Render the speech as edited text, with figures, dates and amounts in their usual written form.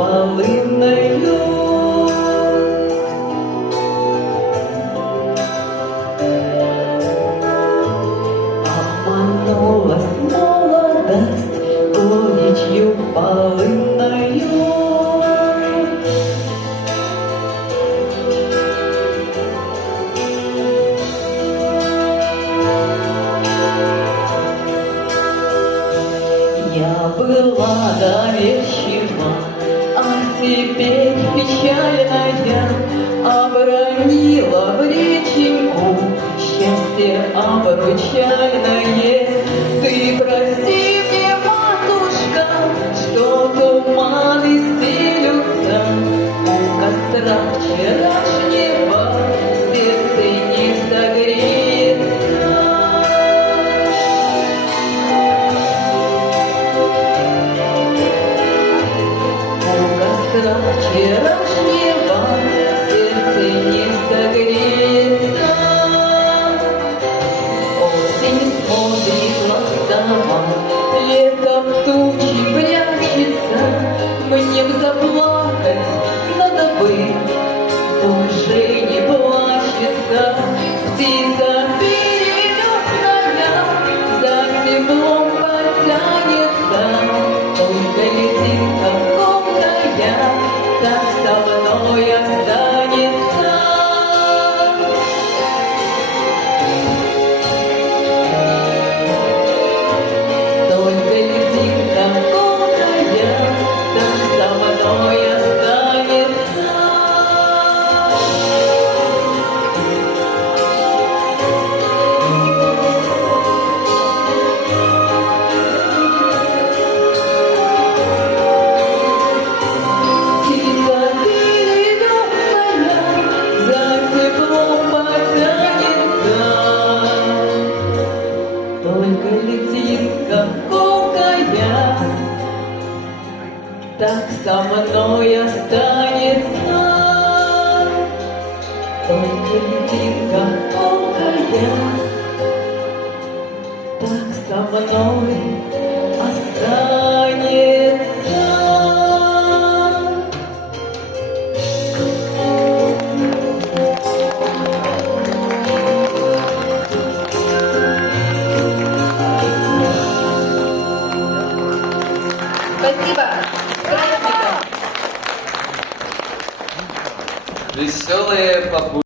полынною. Обманулась молодость горечью полынною. Я была доверчива, а теперь печальная, обронила в реченьку счастье обручальное. Ты прости мне, матушка, что туманы стелются у костра вчерашнего, сердце не согреется. Вчерашнего сердце не согреется. Осень смотрит ласково, лето в тучи прячется. Мне б заплакать надо бы, душе не плачется. Птица перелетная за теплом потянется, только летит так со мной останется. Только льдинка колкая, так со мной останется. Только льдинка колкая, так со мной останется. Только льдинка колкая, так со мной останется. Спасибо. Веселые попутки.